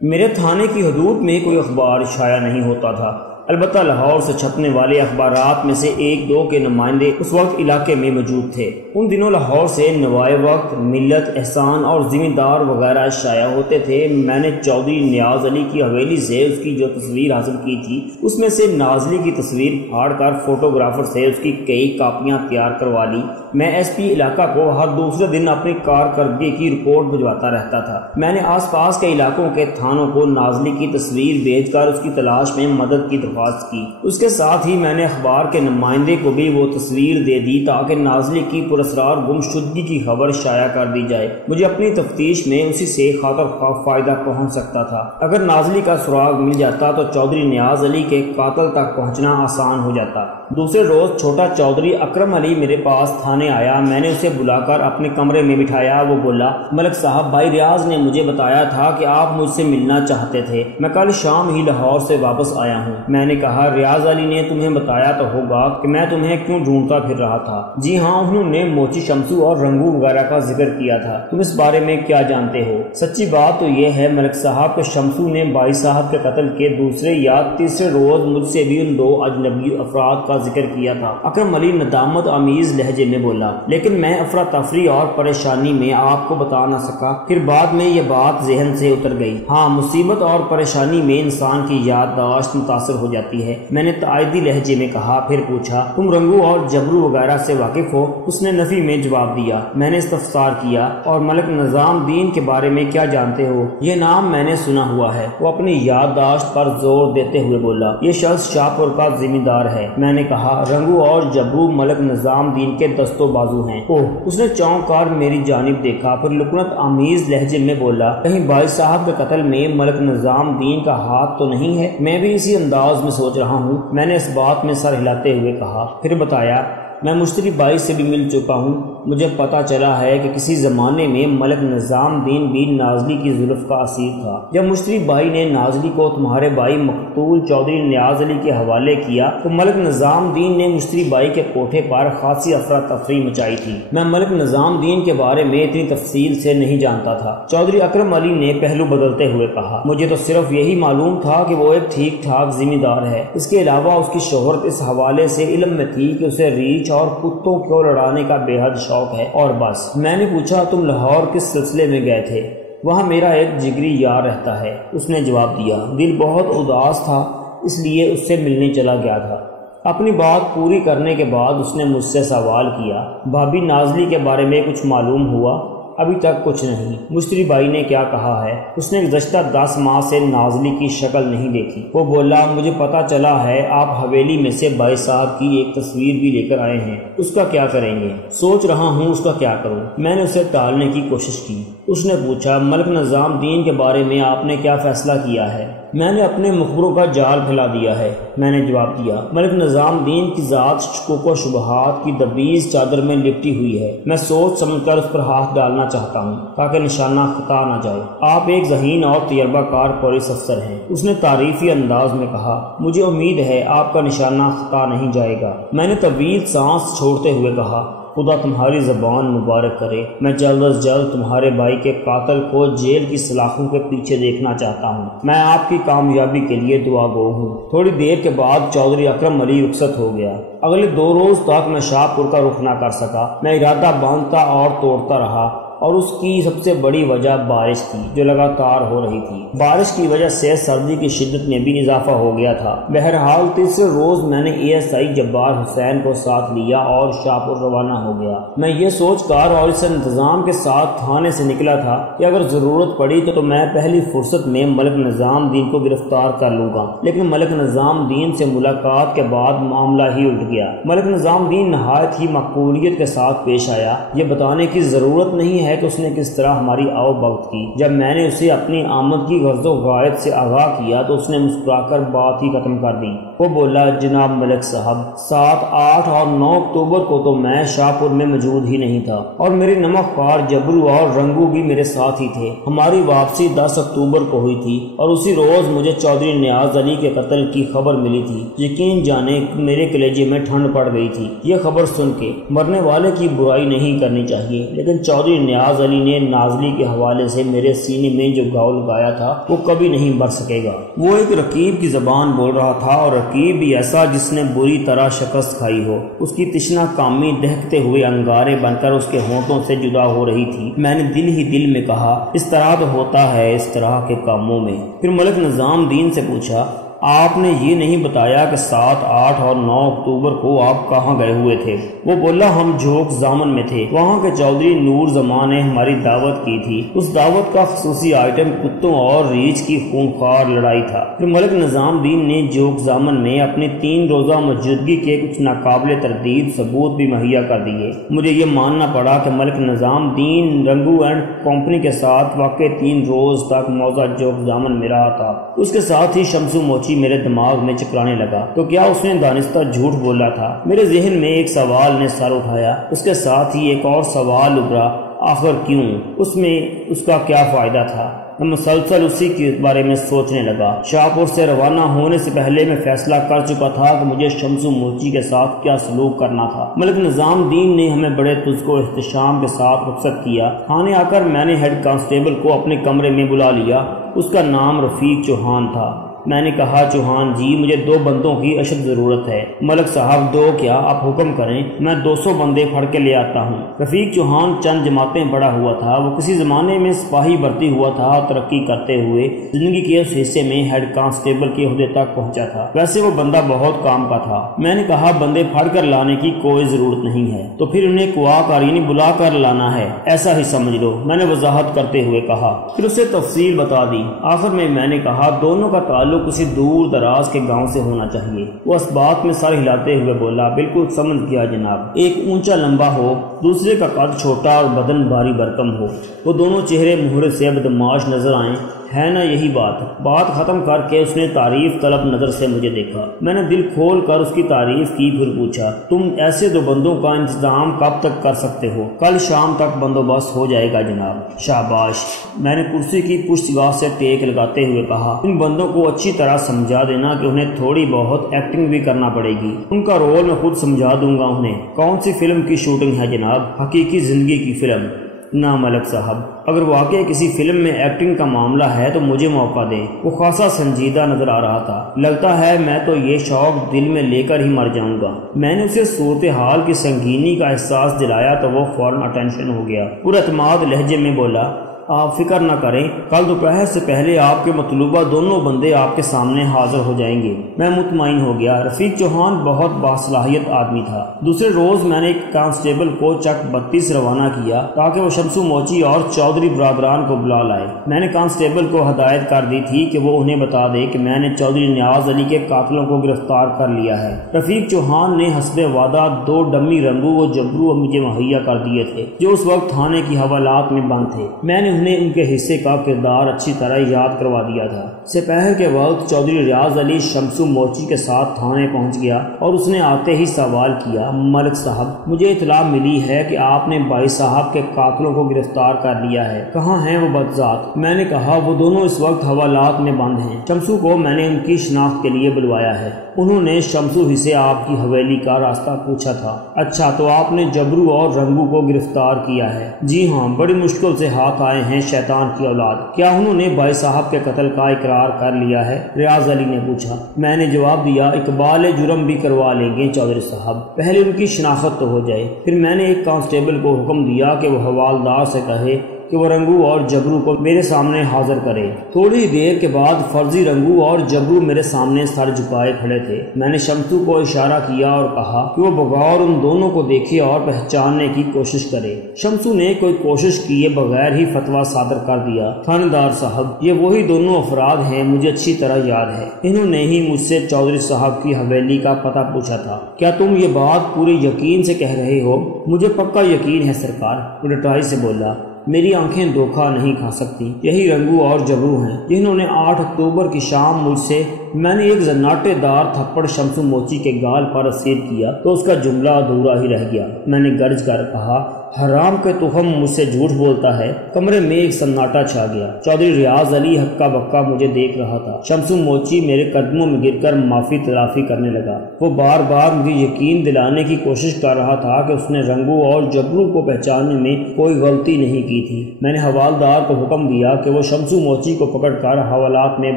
میرے تھانے کی حدود میں کوئی اخبار شائع نہیں ہوتا تھا، البتہ لاہور سے چھپنے والے اخبارات میں سے ایک دو کے نمائندے اس وقت علاقے میں موجود تھے۔ ان دنوں لاہور سے نوائے وقت، ملت، احسان اور ذمہ دار وغیرہ شائع ہوتے تھے۔ میں نے چودھری نیاز علی کی حویلی سے اس کی جو تصویر حاصل کی تھی، اس میں سے نازلی کی تصویر پھاڑ کر فوٹوگرافر سے اس کی کئی کاپیاں تیار کروا لی۔ میں ایس پی علاقہ کو ہر دوسرے دن اپنی کارکردگی کی رپورٹ بھجواتا رہتا تھا۔ میں نے آس پاس کے علاقوں کے تھانوں کو نازلی کی تصویر بھیج کر اس کی تلاش میں مدد کی درخواست کی۔ اس کے ساتھ ہی میں نے اخبار کے نمائندے کو بھی وہ تصویر دے دی تاکہ نازلی کی پراسرار گمشدگی کی خبر شائع کر دی جائے۔ مجھے اپنی تفتیش میں اسی سے خاطر خواہ فائدہ پہنچ سکتا تھا۔ اگر نازلی کا سراغ مل جاتا تو چودھری نیاز علی کے قاتل تک پہنچنا آسان ہو جاتا۔ دوسرے روز چھوٹا چودھری اکرم علی میرے پاس تھانے آیا۔ میں نے اسے بلا کر اپنے کمرے میں بٹھایا۔ وہ بولا، ملک صاحب، بھائی ریاض نے مجھے بتایا تھا کہ آپ مجھ سے ملنا چاہتے تھے۔ میں کل شام ہی لاہور سے واپس آیا ہوں۔ میں نے کہا، ریاض علی نے تمہیں بتایا تو ہوگا کہ میں تمہیں کیوں ڈھونڈتا پھر رہا تھا؟ جی ہاں، انہوں نے موچی شمسو اور رنگو وغیرہ کا ذکر کیا تھا۔ تم اس بارے میں کیا جانتے ہو؟ سچی بات تو یہ ہے ملک صاحب کہ شمسو نے بائی صاحب کے قتل کے دوسرے یا تیسرے روز مجھ سے بھی ان دو اجنبی افراد کا ذکر کیا تھا۔ اکرم علی ندامت آمیز لہجے میں بولا، لیکن میں افراتفری اور پریشانی میں آپ کو بتا نہ سکا۔ پھر بعد میں یہ بات ذہن سے اتر گئی۔ ہاں، مصیبت اور پریشانی میں انسان کی یادداشت متاثر ہو جاتی ہے، میں نے تائیدی لہجے میں کہا۔ پھر پوچھا، تم رنگو اور جبرو وغیرہ سے واقف ہو؟ اس نے نفی میں جواب دیا۔ میں نے استفسار کیا، اور ملک نظام دین کے بارے میں کیا جانتے ہو؟ یہ نام میں نے سنا ہوا ہے۔ وہ اپنی یادداشت پر زور دیتے ہوئے بولا، یہ شخص شاہپور کا ذمہ دار ہے۔ میں نے کہا، رنگو اور جبرو ملک نظام دین کے دست و بازو ہیں۔ اوہ! اس نے چونک کر میری جانب دیکھا، پھر لکنت آمیز لہجے میں بولا، کہیں بھائی صاحب کے قتل میں ملک نظام دین کا ہاتھ تو نہیں ہے؟ میں بھی اسی انداز میں سوچ رہا ہوں، میں نے اس بات میں سر ہلاتے ہوئے کہا۔ پھر بتایا، میں مشتری بائی سے بھی مل چکا ہوں۔ مجھے پتا چلا ہے کہ کسی زمانے میں ملک نظام دین بھی نازلی کی زلف کا اسیر تھا۔ جب مشتری بائی نے نازلی کو تمہارے بھائی مقتول چودھری نیاز علی کے حوالے کیا تو ملک نظام دین نے مشتری بائی کے کوٹھے پر خاصی افراتفری مچائی تھی۔ میں ملک نظام دین کے بارے میں اتنی تفصیل سے نہیں جانتا تھا، چودھری اکرم علی نے پہلو بدلتے ہوئے کہا۔ مجھے تو صرف یہی معلوم تھا کہ وہ ایک ٹھیک ٹھاک ذمہ دار ہے۔ اس کے علاوہ اس کی شہرت اس حوالے سے علم میں تھی کہ اسے ریچھ اور کتوں کو لڑانے کا بے حد شوق ہے، اور بس۔ میں نے پوچھا، تم لاہور کس سلسلے میں گئے تھے؟ وہاں میرا ایک جگری یار رہتا ہے، اس نے جواب دیا۔ دل بہت اداس تھا، اس لیے اس سے ملنے چلا گیا تھا۔ اپنی بات پوری کرنے کے بعد اس نے مجھ سے سوال کیا، بھابھی نازلی کے بارے میں کچھ معلوم ہوا؟ ابھی تک کچھ نہیں۔ مشتری بائی نے کیا کہا ہے؟ اس نے گزشتہ 10 ماہ سے نازلی کی شکل نہیں دیکھی۔ وہ بولا، مجھے پتا چلا ہے آپ حویلی میں سے بائی صاحب کی ایک تصویر بھی لے کر آئے ہیں، اس کا کیا کریں گے؟ سوچ رہا ہوں اس کا کیا کروں۔ میں نے اسے ٹالنے کی کوشش کی۔ اس نے پوچھا، ملک نظام دین کے بارے میں آپ نے کیا فیصلہ کیا ہے؟ میں نے اپنے مخبروں کا جال پھیلا دیا ہے، میں نے جواب دیا۔ ملک نظام دین کی ذات شکوک و شبہات کی دبیز چادر میں لپٹی ہوئی ہے۔ میں سوچ سمجھ کر اس پر ہاتھ ڈالنا چاہتا ہوں تاکہ نشانہ خطا نہ جائے۔ آپ ایک ذہین اور تجربہ کار پولیس افسر ہیں، اس نے تعریفی انداز میں کہا۔ مجھے امید ہے آپ کا نشانہ خطا نہیں جائے گا، میں نے طویل سانس چھوڑتے ہوئے کہا۔ خدا تمہاری زبان مبارک کرے، میں جلد از جلد تمہارے بھائی کے قاتل کو جیل کی سلاخوں کے پیچھے دیکھنا چاہتا ہوں۔ میں آپ کی کامیابی کے لیے دعا گو ہوں۔ تھوڑی دیر کے بعد چودھری اکرم علی رخصت ہو گیا۔ اگلے 2 روز تک میں شاہپور کا رخ نہ کر سکا۔ میں ارادہ باندھتا اور توڑتا رہا، اور اس کی سب سے بڑی وجہ بارش تھی جو لگاتار ہو رہی تھی۔ بارش کی وجہ سے سردی کی شدت میں بھی اضافہ ہو گیا تھا۔ بہرحال تیسرے روز میں نے ASI جبار حسین کو ساتھ لیا اور شاہپور روانہ ہو گیا۔ میں یہ سوچ کر اور اس انتظام کے ساتھ تھانے سے نکلا تھا کہ اگر ضرورت پڑی تو میں پہلی فرصت میں ملک نظام دین کو گرفتار کر لوں گا، لیکن ملک نظام دین سے ملاقات کے بعد معاملہ ہی الٹ گیا۔ ملک نظام دین نہایت ہی معقولیت کے ساتھ پیش آیا۔ یہ بتانے کی ضرورت نہیں ہے کہ اس نے کس طرح ہماری آؤ بھگت کی۔ جب میں نے اسے اپنی آمد کی غرض و غایت سے آگاہ کیا تو اس نے مسکرا کر بات ہی ختم کر دی۔ وہ بولا، جناب ملک صاحب، 7، 8 اور 9 اکتوبر کو تو میں شاہپور میں موجود ہی نہیں تھا، اور میری نمک خوار جبرو اور رنگو بھی میرے ساتھ ہی تھے۔ ہماری واپسی 10 اکتوبر کو ہوئی تھی، اور اسی روز مجھے چودھری نیاز علی کے قتل کی خبر ملی تھی۔ یقین جانے میرے کلیجے میں ٹھنڈ پڑ گئی تھی۔ یہ خبر سن کے مرنے والے کی برائی نہیں کرنی چاہیے، لیکن چودھری نیاز علی نے نازلی کے حوالے سے میرے سینے میں جو گھاؤ لگایا تھا وہ کبھی نہیں بھر سکے گا۔ وہ ایک رقیب کی زبان بول رہا تھا، اور رقیب بھی ایسا جس نے بری طرح شکست کھائی ہو۔ اس کی تشنہ کامی دہکتے ہوئے انگارے بن کر اس کے ہونٹوں سے جدا ہو رہی تھی۔ میں نے دل ہی دل میں کہا، اس طرح تو ہوتا ہے اس طرح کے کاموں میں۔ پھر ملک نظام الدین سے پوچھا، آپ نے یہ نہیں بتایا کہ 7، 8 اور 9 اکتوبر کو آپ کہاں گئے ہوئے تھے؟ وہ بولا، ہم جھوک زامن میں تھے، وہاں کے چودھری نور زمان نے ہماری دعوت کی تھی۔ اس دعوت کا خصوصی آئٹم کتوں اور ریچھ کی خونخوار لڑائی تھا۔ پھر ملک نظام الدین نے جھوک زامن میں اپنی 3 روزہ موجودگی کے کچھ ناقابل تردید ثبوت بھی مہیا کر دیے۔ مجھے یہ ماننا پڑا کہ ملک نظام الدین رنگو اینڈ کمپنی کے ساتھ واقع 3 روز تک موضع جھوک زامن میں رہا تھا۔ اس کے ساتھ ہی شمسو موچی میرے دماغ میں چکرانے لگا، تو کیا اس نے دانستہ جھوٹ بولا تھا؟ میرے ذہن میں ایک سوال نے سر اٹھایا، اس کے ساتھ ہی ایک اور سوال ابھرا، آخر کیوں؟ اس میں اس کا کیا فائدہ تھا؟ میں مسلسل اسی کے بارے میں سوچنے لگا۔ شاہپور سے روانہ ہونے سے پہلے میں فیصلہ کر چکا تھا کہ مجھے شمسو موچی کے ساتھ کیا سلوک کرنا تھا۔ ملک نظام الدین نے ہمیں بڑے تجھ و احتشام کے ساتھ رخصت کیا۔ تھانے آ کر میں نے ہیڈ کانسٹیبل کو اپنے کمرے میں بلا لیا۔ اس کا نام رفیق چوہان تھا۔ میں نے کہا، چوہان جی، مجھے 2 بندوں کی اشد ضرورت ہے۔ ملک صاحب 2 کیا، آپ حکم کریں، میں 200 بندے پھڑ کے لے آتا ہوں۔ رفیق چوہان چند جماعتیں پڑھا ہوا تھا۔ وہ کسی زمانے میں سپاہی بھرتی ہوا تھا اور ترقی کرتے ہوئے زندگی کے اس حصے میں ہیڈ کانسٹیبل کے عہدے تک پہنچا تھا۔ ویسے وہ بندہ بہت کام کا تھا۔ میں نے کہا، بندے پھڑ کر لانے کی کوئی ضرورت نہیں ہے، تو پھر انہیں کوا کر یعنی بلا کر لانا ہے، ایسا ہی سمجھ لو، میں نے وضاحت کرتے ہوئے کہا۔ پھر اسے تفصیل بتا دی۔ آخر میں نے کہا، دونوں کا تعلق کسی دور دراز کے گاؤں سے ہونا چاہیے۔ وہ اس بات میں سر ہلاتے ہوئے بولا، بالکل سمجھ گیا جناب۔ ایک اونچا لمبا ہو، دوسرے کا قد چھوٹا اور بدن بھاری بھرکم ہو، وہ دونوں چہرے مہرے سے بدمعاش نظر آئیں، ہے نا یہی بات ختم کر کے اس نے تعریف طلب نظر سے مجھے دیکھا۔ میں نے دل کھول کر اس کی تعریف کی، پھر پوچھا، تم ایسے 2 بندوں کا انتظام کب تک کر سکتے ہو؟ کل شام تک بندوبست ہو جائے گا جناب۔ شاباش، میں نے کرسی کی پشت گاہ سے ٹیک لگاتے ہوئے کہا، ان بندوں کو اچھی طرح سمجھا دینا کہ انہیں تھوڑی بہت ایکٹنگ بھی کرنا پڑے گی۔ ان کا رول میں خود سمجھا دوں گا انہیں۔ کون سی فلم کی شوٹنگ ہے جناب؟ حقیقی زندگی کی فلم؟ نہ ملک صاحب، اگر واقعی کسی فلم میں ایکٹنگ کا معاملہ ہے تو مجھے موقع دیں۔ وہ خاصا سنجیدہ نظر آ رہا تھا۔ لگتا ہے میں تو یہ شوق دل میں لے کر ہی مر جاؤں گا۔ میں نے اسے صورتحال کی سنگینی کا احساس دلایا تو وہ فوراً اٹینشن ہو گیا۔ پورا اعتماد لہجے میں بولا، آپ فکر نہ کریں، کل دوپہر سے پہلے آپ کے مطلوبہ دونوں بندے آپ کے سامنے حاضر ہو جائیں گے۔ میں مطمئن ہو گیا۔ رفیق چوہان بہت باصلاحیت آدمی تھا۔ دوسرے روز میں نے ایک کانسٹیبل کو چک 32 روانہ کیا تاکہ وہ شمسو موچی اور چودھری برادران کو بلا لائے۔ میں نے کانسٹیبل کو ہدایت کر دی تھی کہ وہ انہیں بتا دے کہ میں نے چودھری نیاز علی کے قاتلوں کو گرفتار کر لیا ہے۔ رفیق چوہان نے حسب وعدہ 2 ڈمی رنگو و جبرو مجھے مہیا کر دیے تھے جو اس وقت تھانے کی حوالات میں بند تھے۔ میں نے انہیں ان کے حصے کا کردار اچھی طرح یاد کروا دیا تھا۔ سپہر کے وقت چودھری ریاض علی شمسو موچی کے ساتھ تھانے پہنچ گیا اور اس نے آتے ہی سوال کیا، ملک صاحب، مجھے اطلاع ملی ہے کہ آپ نے بھائی صاحب کے قاتلوں کو گرفتار کر لیا ہے، کہاں ہیں وہ بدذات؟ میں نے کہا، وہ دونوں اس وقت حوالات میں بند ہیں۔ شمسو کو میں نے ان کی شناخت کے لیے بلوایا ہے۔ انہوں نے شمسو ہی سے آپ کی حویلی کا راستہ پوچھا تھا۔ اچھا، تو آپ نے جبرو اور رنگو کو گرفتار کیا ہے؟ جی ہاں، بڑی مشکل سے ہاتھ آئے ہیں شیطان کی اولاد۔ کیا انہوں نے بھائی صاحب کے قتل کا اقرار کر لیا ہے؟ ریاض علی نے پوچھا۔ میں نے جواب دیا، اقبال جرم بھی کروا لیں گے چودھری صاحب، پہلے ان کی شناخت تو ہو جائے۔ پھر میں نے ایک کانسٹیبل کو حکم دیا کہ وہ حوالدار سے کہے کہ وہ رنگو اور جبرو کو میرے سامنے حاضر کرے۔ تھوڑی دیر کے بعد فرضی رنگو اور جبرو میرے سامنے سر جھکائے کھڑے تھے۔ میں نے شمسو کو اشارہ کیا اور کہا کہ وہ بغور ان دونوں کو دیکھے اور پہچاننے کی کوشش کرے۔ شمسو نے کوئی کوشش کیے بغیر ہی فتویٰ صادر کر دیا، تھانیدار صاحب، یہ وہی دونوں افراد ہیں، مجھے اچھی طرح یاد ہے۔ انہوں نے ہی مجھ سے چودھری صاحب کی حویلی کا پتہ پوچھا تھا۔ کیا تم یہ بات پورے یقین سے کہہ رہے ہو؟ مجھے پکا یقین ہے سرکار، ڈٹائی سے بولا۔ میری آنکھیں دھوکہ نہیں کھا سکتی، یہی رنگو اور جبرو ہیں جنہوں نے 8 اکتوبر کی شام مجھ سے میں نے ایک زناٹے دار تھپڑ شمسو موچی کے گال پر اسیر کیا تو اس کا جملہ ادھورا ہی رہ گیا۔ میں نے گرج کر کہا، حرام کے تخم مجھ سے جھوٹ بولتا ہے۔ کمرے میں ایک سناٹا چھا گیا۔ چودھری ریاض علی ہکا بکا مجھے دیکھ رہا تھا۔ شمسو موچی میرے قدموں میں گر کر معافی تلافی کرنے لگا۔ وہ بار بار مجھے یقین دلانے کی کوشش کر رہا تھا کہ اس نے رنگو اور جبرو کو پہچاننے میں کوئی غلطی نہیں کی تھی۔ میں نے حوالدار کو حکم دیا کہ وہ شمسو موچی کو پکڑ کر حوالات میں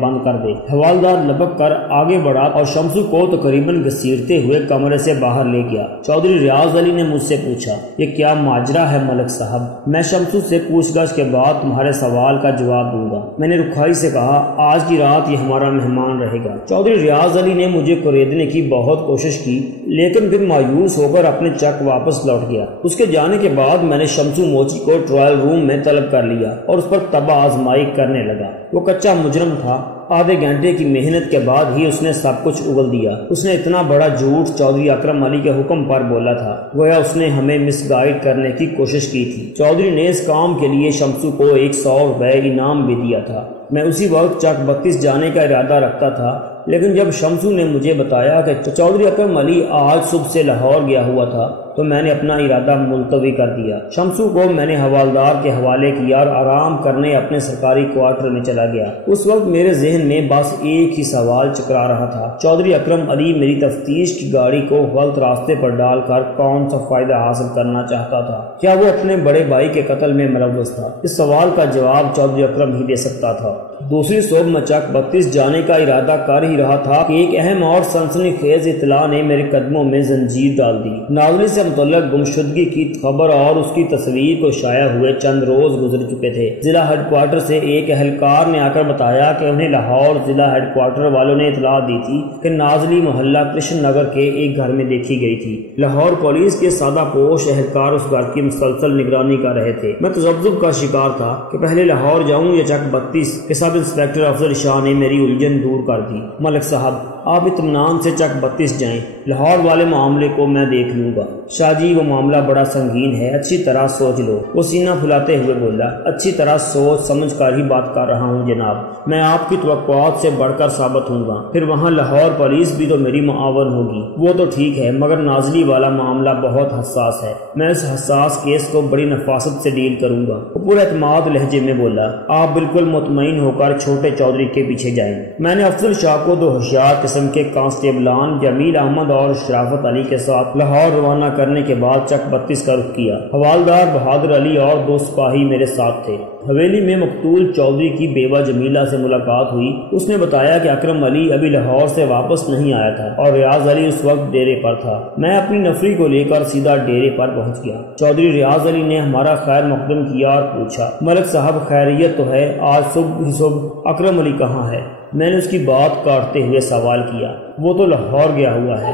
بند کر دے۔ حوالدار لبک کر آگے بڑھا اور شمسو کو تقریباً گھسیٹتے ہوئے کمرے سے باہر لے گیا۔ چودھری ریاض علی نے مجھ سے پوچھا، یہ کیا ماجرا ہے ملک صاحب؟ میں شمسو سے پوچھ گچھ کے بعد تمہارے سوال کا جواب دوں گا۔ میں نے رکھائی سے کہا، آج کی رات یہ ہمارا مہمان رہے گا۔ چودھری ریاض علی نے مجھے کوریدنے کی بہت کوشش کی، لیکن پھر مایوس ہو کر اپنے چک واپس لوٹ گیا۔ اس کے جانے کے بعد میں نے شمسو موچی کو ٹرائل روم میں طلب کر لیا اور اس پر تباہ آزمائی کرنے لگا۔ وہ کچا مجرم تھا۔ آدھے گھنٹے کی محنت کے بعد ہی اس نے سب کچھ اگل دیا۔ اس نے اتنا بڑا جھوٹ چودھری اکرم علی کے حکم پر بولا تھا، گویا اس نے ہمیں مس گائیڈ کرنے کی کوشش کی تھی۔ چودھری نے اس کام کے لیے شمسو کو 100 روپے انعام بھی دیا تھا۔ میں اسی وقت چک 32 جانے کا ارادہ رکھتا تھا، لیکن جب شمسو نے مجھے بتایا کہ چودھری اکرم علی آج صبح سے لاہور گیا ہوا تھا تو میں نے اپنا ارادہ ملتوی کر دیا۔ شمسو کو میں نے حوالدار کے حوالے کیا اور آرام کرنے اپنے سرکاری کوارٹر میں چلا گیا۔ اس وقت میرے ذہن میں بس ایک ہی سوال چکرا رہا تھا، چودھری اکرم علی میری تفتیش کی گاڑی کو غلط راستے پر ڈال کر کون سا فائدہ حاصل کرنا چاہتا تھا؟ کیا وہ اپنے بڑے بھائی کے قتل میں ملوث تھا؟ اس سوال کا جواب چودھری اکرم ہی دے سکتا تھا۔ دوسری صبح میں چک 32 جانے کا ارادہ کر ہی رہا تھا کہ ایک اہم اور سنسنی خیز اطلاع نے میرے قدموں میں زنجیر ڈال دی۔ ناظری سے متعلق گمشدگی کی خبر اور اس کی تصویر کو شائع ہوئے چند روز گزر چکے تھے۔ ضلع ہیڈ کوارٹر سے ایک اہلکار نے آ کر بتایا کہ انہیں لاہور ضلع ہیڈ کوارٹر والوں نے اطلاع دی تھی کہ نازلی محلہ کرشن نگر کے ایک گھر میں دیکھی گئی تھی۔ لاہور پولیس کے سادہ پوش اہلکار اس گھر کی مسلسل نگرانی کر رہے تھے۔ میں تذبذب کا شکار تھا کہ پہلے لاہور جاؤں یا چک 32 کے سب انسپیکٹر افضل شاہ نے میری الجھن دور کر دی۔ ملک صاحب، آپ اطمینان سے چک 32 جائیں، لاہور والے معاملے کو میں دیکھ لوں گا۔ شاہ جی، وہ معاملہ بڑا سنگین ہے، اچھی طرح سوچ لو۔ وہ سینہ پھلاتے ہوئے بولا، اچھی طرح سوچ سمجھ کر ہی بات کر رہا ہوں جناب، میں آپ کی توقعات سے بڑھ کر ثابت ہوں گا۔ پھر وہاں لاہور پولیس بھی تو میری معاون ہوگی۔ وہ تو ٹھیک ہے، مگر نازلی والا معاملہ بہت حساس ہے، میں اس حساس کیس کو بڑی نفاست سے ڈیل کروں گا۔ وہ پورے اعتماد لہجے میں بولا، آپ بالکل مطمئن ہو کر چھوٹے چودھری کے پیچھے جائیں۔ میں نے افضل شاہ کو 2 ہوشیار قسم کے کانسٹیبلان جمیل احمد اور شرافت علی کے ساتھ لاہور روانہ کرنے کے بعد چک 32 کا رخ کیا۔ حوالدار بہادر علی اور 2 سپاہی میرے ساتھ تھے۔ حویلی میں مقتول چودھری کی بیوہ جمیلہ سے ملاقات ہوئی۔ اس نے بتایا کہ اکرم علی ابھی لاہور سے واپس نہیں آیا تھا اور ریاض علی اس وقت ڈیرے پر تھا۔ میں اپنی نفری کو لے کر سیدھا ڈیرے پر پہنچ گیا۔ چودھری ریاض علی نے ہمارا خیر مقدم کیا اور پوچھا، ملک صاحب خیریت تو ہے؟ آج صبح اکرم علی کہاں ہے؟ میں نے اس کی بات کاٹتے ہوئے سوال کیا۔ وہ تو لاہور گیا ہوا ہے۔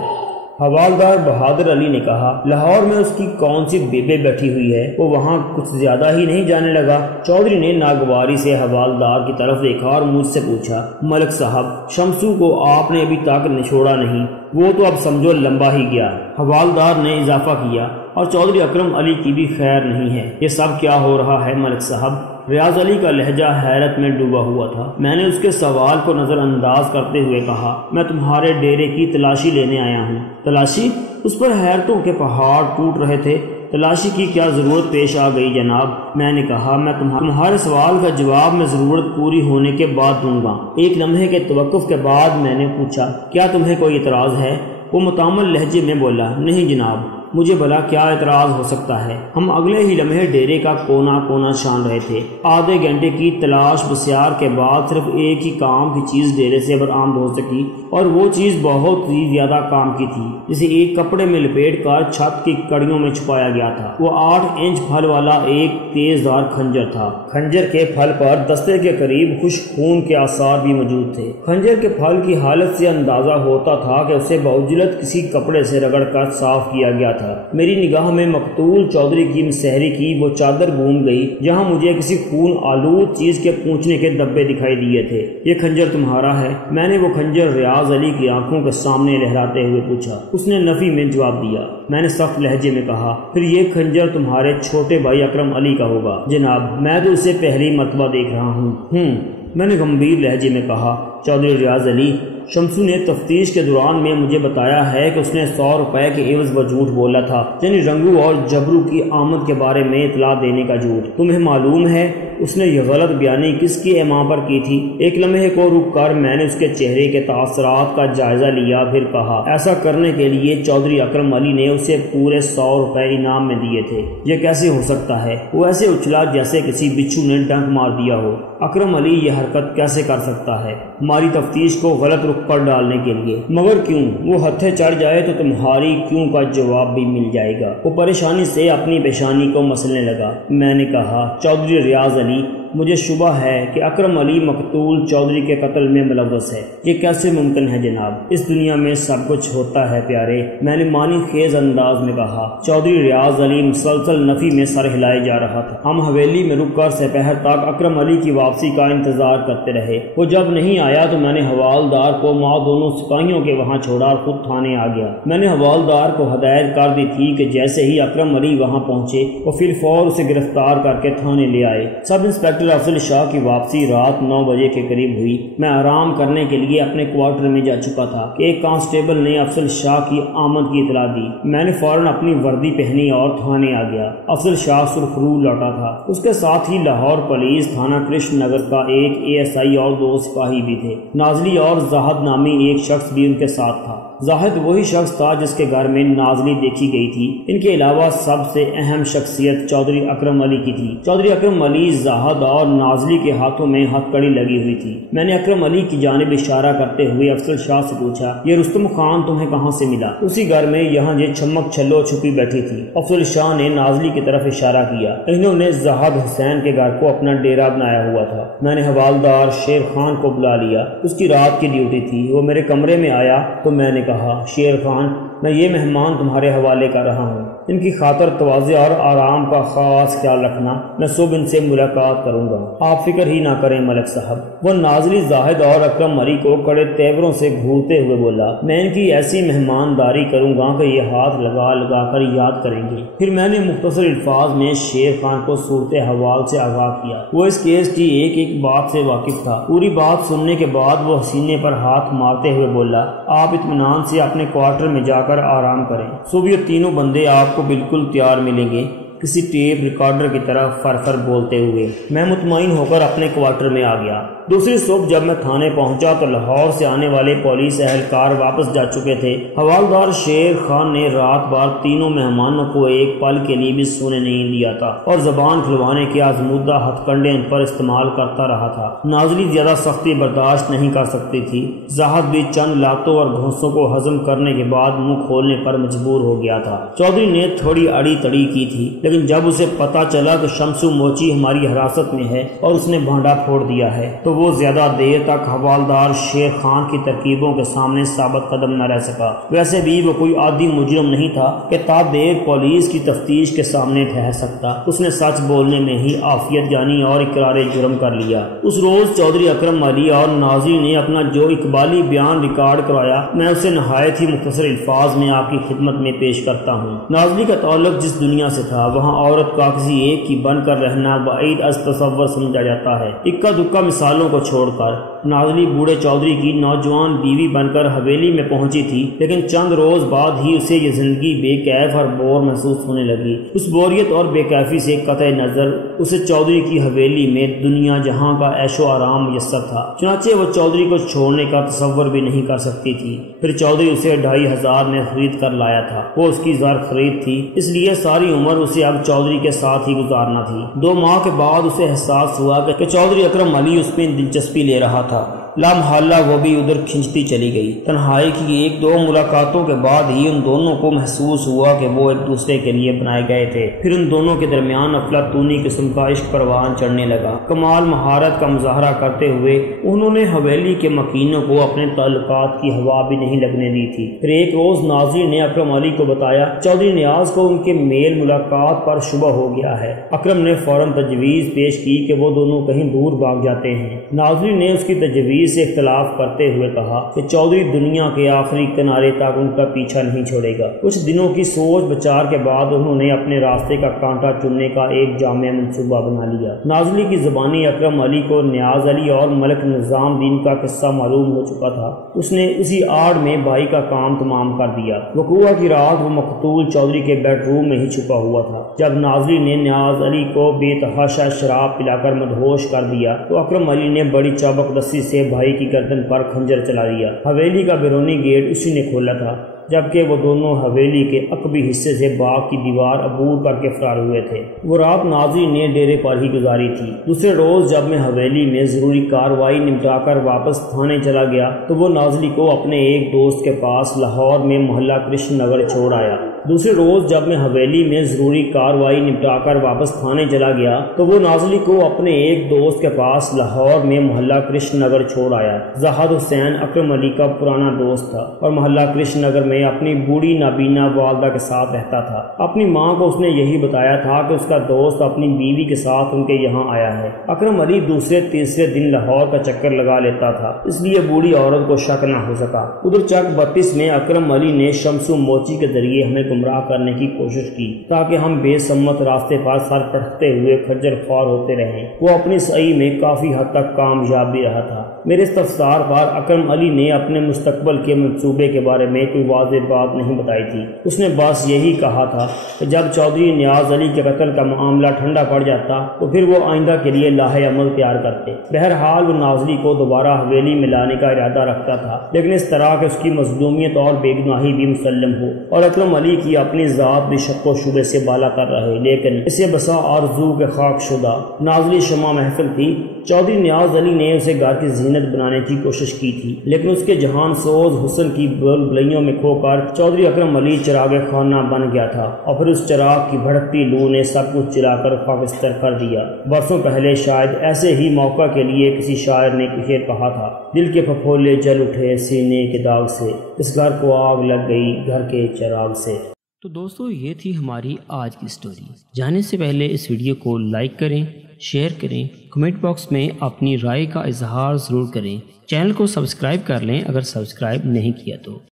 حوالدار بہادر علی نے کہا، لاہور میں اس کی کون سی بیبے بیٹھی ہوئی ہے؟ وہ وہاں کچھ زیادہ ہی نہیں جانے لگا؟ چودھری نے ناگواری سے حوالدار کی طرف دیکھا اور مجھ سے پوچھا، ملک صاحب، شمسو کو آپ نے ابھی تک چھوڑا نہیں، وہ تو اب سمجھو لمبا ہی گیا۔ حوالدار نے اضافہ کیا، اور چودھری اکرم علی کی بھی خیر نہیں ہے۔ یہ سب کیا ہو رہا ہے ملک صاحب؟ ریاض علی کا لہجہ حیرت میں ڈوبا ہوا تھا۔ میں نے اس کے سوال کو نظر انداز کرتے ہوئے کہا، میں تمہارے ڈیرے کی تلاشی لینے آیا ہوں۔ تلاشی؟ اس پر حیرتوں کے پہاڑ ٹوٹ رہے تھے۔ تلاشی کی کیا ضرورت پیش آ گئی جناب؟ میں نے کہا، میں تمہارے سوال کا جواب میں ضرورت پوری ہونے کے بعد دوں گا۔ ایک لمحے کے توقف کے بعد میں نے پوچھا، کیا تمہیں کوئی اعتراض ہے؟ وہ متعمل لہجے میں بولا، نہیں جناب، مجھے بھلا کیا اعتراض ہو سکتا ہے؟ ہم اگلے ہی لمحے ڈیرے کا کونا کونا چھان رہے تھے۔ آدھے گھنٹے کی تلاش بسیار کے بعد صرف ایک ہی کام کی چیز ڈیرے سے برآمد ہو سکی، اور وہ چیز بہت ہی زیادہ کام کی تھی، جسے ایک کپڑے میں لپیٹ کر چھت کی کڑیوں میں چھپایا گیا تھا۔ وہ 8 انچ پھل والا ایک تیز دھار خنجر تھا۔ خنجر کے پھل پر دستے کے قریب خشک خون کے آثار بھی موجود تھے۔ خنجر کے پھل کی حالت سے اندازہ ہوتا تھا کہ اسے بعجلت کسی کپڑے سے رگڑ کر صاف کیا گیا تھا۔ میری نگاہ میں مقتول چودھری کی مسحری کی وہ چادر گھوم گئی جہاں مجھے کسی خون آلود چیز کے پونچھنے کے دبے دکھائی دیے تھے۔ یہ خنجر تمہارا ہے؟ میں نے وہ خنجر ریاض علی کی آنکھوں کے سامنے لہراتے ہوئے پوچھا۔ اس نے نفی میں جواب دیا۔ میں نے سخت لہجے میں کہا، پھر یہ خنجر تمہارے چھوٹے بھائی اکرم علی کا ہوگا۔ جناب، میں تو اسے پہلی مرتبہ دیکھ رہا ہوں۔ میں نے گمبھیر لہجے میں کہا۔ چودھری ریاض علی، شمسو نے تفتیش کے دوران میں مجھے بتایا ہے کہ اس نے 100 روپے کے عوض وہ جھوٹ بولا تھا، یعنی رنگو اور جبرو کی آمد کے بارے میں اطلاع دینے کا جھوٹ۔ تمہیں معلوم ہے اس نے یہ غلط بیانی کس کی ایما پر کی تھی؟ ایک لمحے کو رک کر میں نے اس کے چہرے کے تاثرات کا جائزہ لیا، پھر کہا ایسا کرنے کے لیے چودھری اکرم علی نے اسے پورے 100 روپے انعام میں دیے تھے۔ یہ کیسے ہو سکتا ہے؟ وہ ایسے اچھلا جیسے کسی بچھو نے ڈنک مار دیا ہو۔ اکرم علی یہ حرکت کیسے کر سکتا ہے؟ ہماری تفتیش کو غلط رخ پر ڈالنے کے لیے۔ مگر کیوں؟ وہ ہتھے چڑھ جائے تو تمہاری کیوں کا جواب بھی مل جائے گا۔ وہ پریشانی سے اپنی پیشانی کو مسلنے لگا۔ میں نے کہا چودھری ریاض علی، مجھے شبہ ہے کہ اکرم علی مقتول چودھری کے قتل میں ملوث ہے۔ یہ کیسے ممکن ہے جناب؟ اس دنیا میں سب کچھ ہوتا ہے پیارے، میں نے معنی خیز انداز میں کہا۔ چودھری ریاض علی مسلسل نفی میں سر ہلائے جا رہا تھا۔ ہم حویلی میں رک کر سپہر تک اکرم علی کی واپسی کا انتظار کرتے رہے۔ وہ جب نہیں آیا تو میں نے حوالدار کو ماں دونوں سپاہیوں کے وہاں چھوڑا اور خود تھانے آ گیا۔ میں نے حوالدار کو ہدایت کر دی تھی کہ جیسے ہی اکرم علی وہاں پہنچے وہ فی الفور اسے گرفتار کر کے تھانے لے آئے۔ سب انسپکٹر افضل شاہ کی واپسی رات 9 بجے کے قریب ہوئی۔ میں آرام کرنے کے لیے اپنے کوارٹر میں جا چکا تھا کہ ایک کانسٹیبل نے افضل شاہ کی آمد کی اطلاع دی۔ میں نے فوراً اپنی وردی پہنی اور تھانے آ گیا۔ افضل شاہ سرخرو لوٹا تھا، اس کے ساتھ ہی لاہور پولیس تھانہ کرشن نگر کا ایک ASI اور 2 سپاہی بھی تھے۔ نازلی اور زاہد نامی ایک شخص بھی ان کے ساتھ تھا۔ زاہد وہی شخص تھا جس کے گھر میں نازلی دیکھی گئی تھی۔ ان کے علاوہ سب سے اہم شخصیت چودھری اکرم علی کی تھی۔ چودھری اکرم علی، زاہد اور نازلی کے ہاتھوں میں ہتھ کڑی لگی ہوئی تھی۔ میں نے اکرم علی کی جانب اشارہ کرتے ہوئے افضل شاہ سے پوچھا، یہ رستم خان تمہیں کہاں سے ملا؟ اسی گھر میں یہاں یہ چھمک چھلو چھپی بیٹھی تھی۔ افضل شاہ نے نازلی کی طرف اشارہ کیا۔ انہوں نے زاہد حسین کے گھر کو اپنا ڈیرا بنایا ہوا تھا۔ میں نے حوالدار شیر خان کو بلا لیا، اس کی رات کی ڈیوٹی تھی۔ وہ میرے کمرے میں آیا تو میں نے کہا، شیر خان، میں یہ مہمان تمہارے حوالے کر رہا ہوں، ان کی خاطر تواضع اور آرام کا خاص خیال رکھنا۔ میں صبح ان سے ملاقات کروں گا، آپ فکر ہی نہ کریں ملک صاحب۔ وہ نازلی، زاہد اور اکرم علی کو کڑے تیوروں سے گھورتے ہوئے بولا، میں ان کی ایسی مہمانداری کروں گا کہ یہ ہاتھ لگا لگا کر یاد کریں گے۔ پھر میں نے مختصر الفاظ میں شیر خان کو صورت حوال سے آگاہ کیا۔ وہ اس کیس کی ایک ایک بات سے واقف تھا۔ پوری بات سننے کے بعد وہ حسینے پر ہاتھ مارتے ہوئے بولا، آپ اطمینان سے اپنے کوارٹر میں جا کر آرام کریں۔ صبح یہ تینوں بندے آپ کو بالکل تیار ملیں گے، کسی ٹیپ ریکارڈر کی طرح فر بولتے ہوئے۔ میں مطمئن ہو کر اپنے کوارٹر میں آ گیا۔ دوسری صبح جب میں تھانے پہنچا تو لاہور سے آنے والے پولیس اہلکار واپس جا چکے تھے۔ حوالدار شیر خان نے رات بھر تینوں مہمانوں کو ایک پل کے لیے بھی سونے نہیں دیا تھا اور زبان کھلوانے کے آزمودہ ہتھ کنڈے ان پر استعمال کرتا رہا تھا۔ نازلی زیادہ سختی برداشت نہیں کر سکتی تھی۔ زاہد بھی چند لاتوں اور گھونسوں کو ہضم کرنے کے بعد منہ کھولنے پر مجبور ہو گیا تھا۔ چودھری نے تھوڑی اڑی تڑی کی تھی، لیکن جب اسے پتا چلا کہ شمسو موچی ہماری حراست میں ہے اور اس نے بھانڈا پھوڑ دیا ہے تو وہ زیادہ دیر تک حوالدار شیر خان کی ترکیبوں کے سامنے ثابت قدم نہ رہ سکا۔ ویسے بھی وہ کوئی عادی مجرم نہیں تھا کہ تا دیر پولیس کی تفتیش کے سامنے ٹھہر سکتا۔ اس نے سچ بولنے میں ہی عافیت جانی اور اقرار جرم کر لیا۔ اس روز چودھری اکرم علی اور نازلی نے اپنا جو اقبالی بیان ریکارڈ کروایا، میں اسے نہایت ہی مختصر الفاظ میں آپ کی خدمت میں پیش کرتا ہوں۔ نازلی کا تعلق جس دنیا سے تھا وہاں عورت کا کسی ایک کی بن کر رہنا بعید از تصور سمجھا جاتا ہے۔ اکا دکا مثالوں کو چھوڑ کر نازلی بوڑھے چودھری کی نوجوان بیوی بن کر حویلی میں پہنچی تھی، لیکن چند روز بعد ہی اسے یہ زندگی بے کیف اور بور محسوس ہونے لگی۔ اس بوریت اور بے کیفی سے قطع نظر اسے چودھری کی حویلی میں دنیا جہاں کا عیش و آرام میسر تھا، چنانچہ وہ چودھری کو چھوڑنے کا تصور بھی نہیں کر سکتی تھی۔ پھر چودھری اسے 2500 میں خرید کر لایا تھا۔ وہ اس کی زر خرید تھی، اس لیے ساری عمر اسے اب چودھری کے ساتھ ہی گزارنا تھی۔ 2 ماہ کے بعد اسے احساس ہوا کہ چودھری اکرم علی اس میں دلچسپی لے رہا تھا۔ لامحالہ وہ بھی ادھر کھنچتی چلی گئی۔ تنہائی کی 1-2 ملاقاتوں کے بعد ہی ان دونوں کو محسوس ہوا کہ وہ ایک دوسرے کے لیے بنائے گئے تھے۔ پھر ان دونوں کے درمیان افلاطونی قسم کا عشق پروان چڑھنے لگا۔ کمال مہارت کا مظاہرہ کرتے ہوئے انہوں نے حویلی کے مکینوں کو اپنے تعلقات کی ہوا بھی نہیں لگنے دی تھی۔ پھر ایک روز ناظرین نے اکرم علی کو بتایا چودھری نیاز کو ان کے میل ملاقات پر شبہ ہو گیا ہے۔ اکرم نے فوراً تجویز پیش کی کہ وہ دونوں کہیں دور بھاگ جاتے ہیں۔ ناظرین نے اس کی تجویز سے اختلاف کرتے ہوئے کہا کہ چودھری دنیا کے آخری کنارے تک ان کا پیچھا نہیں چھوڑے گا۔ کچھ دنوں کی سوچ بچار کے بعد انہوں نے اپنے راستے کا کانٹا چننے کا ایک جامع منصوبہ بنا لیا۔ نازلی کی زبانی اکرم علی کو نیاز علی اور ملک نظام الدین کا قصہ معلوم ہو چکا تھا۔ اس نے اسی آڑ میں بھائی کا کام تمام کر دیا۔ وقوع کی رات وہ مقتول چودھری کے بیڈ روم میں ہی چھپا ہوا تھا۔ جب نازلی نے نیاز علی کو بے تحاشا شراب پلا کر مدہوش کر دیا تو اکرم علی نے بڑی چابک رسی سے بھائی کی گردن پر خنجر چلا دیا۔ حویلی کا بیرونی گیٹ اسی نے کھولا تھا، جبکہ وہ دونوں حویلی کے عقبی حصے سے باغ کی دیوار عبور کر کے فرار ہوئے تھے۔ وہ رات نازلی نے ڈیرے پر ہی گزاری تھی۔ دوسرے روز جب میں حویلی میں ضروری کارروائی نمٹا کر واپس تھانے چلا گیا تو وہ نازلی کو اپنے ایک دوست کے پاس لاہور میں محلہ کرشن نگر چھوڑ آیا۔ دوسرے روز جب میں حویلی میں ضروری کارروائی نمٹا کر واپس تھانے چلا گیا تو وہ نازلی کو اپنے ایک دوست کے پاس لاہور میں محلہ کرشن نگر چھوڑ آیا۔ زاہد حسین اکرم علی کا پرانا دوست تھا اور محلہ کرشن نگر میں اپنی بوڑھی نابینا والدہ کے ساتھ رہتا تھا۔ اپنی ماں کو اس نے یہی بتایا تھا کہ اس کا دوست اپنی بیوی کے ساتھ ان کے یہاں آیا ہے۔ اکرم علی دوسرے تیسرے دن لاہور کا چکر لگا لیتا تھا، اس لیے بوڑھی عورت کو شک نہ ہو سکا۔ ادھر چک 32 میں اکرم علی نے شمس و موچی کے ذریعے ہمیں گمراہ کرنے کی کوشش کی تاکہ ہم بے سمت راستے پر سر پٹکتے ہوئے کھجر خوار ہوتے رہیں۔ وہ اپنی سعی میں کافی حد تک کامیاب بھی رہا تھا۔ میرے استفسار پر اکرم علی نے اپنے مستقبل کے منصوبے کے بارے میں کوئی واضح بات نہیں بتائی تھی۔ اس نے بس یہی کہا تھا کہ جب چودھری نیاز علی کے قتل کا معاملہ ٹھنڈا پڑ جاتا تو پھر وہ آئندہ کے لیے لاہ عمل تیار کرتے۔ بہرحال وہ نازلی کو دوبارہ حویلی میں لانے کا ارادہ رکھتا تھا، لیکن اس طرح کہ اس کی مظلومیت اور بے گناہی بھی مسلم ہو اور اکرم علی کی اپنی ذات بھی شک و شبے سے بالا کر رہے۔ لیکن اسے بسا آرزو کے خاک شدہ نازلی شمع محفل تھی۔ چودھری نیاز علی نے اسے گھر کی زینت بنانے کی کوشش کی تھی، لیکن اس کے جہان سوز حسن کی بلبلیوں میں کھو کر چودھری اکرم علی چراغ خانہ بن گیا تھا، اور پھر اس چراغ کی بھڑکتی لو نے سب کچھ جلا کر خاکستر کر دیا۔ برسوں پہلے شاید ایسے ہی موقع کے لیے کسی شاعر نے شعر کہا تھا، دل کے پھپھولے جل اٹھے سینے کے داغ سے، اس گھر کو آگ لگ گئی گھر کے چراغ سے۔ تو دوستو یہ تھی ہماری آج کی سٹوری۔ جانے سے پہلے اس ویڈیو کو لائک کریں، شیئر کریں، کمنٹ باکس میں اپنی رائے کا اظہار ضرور کریں۔ چینل کو سبسکرائب کر لیں اگر سبسکرائب نہیں کیا تو۔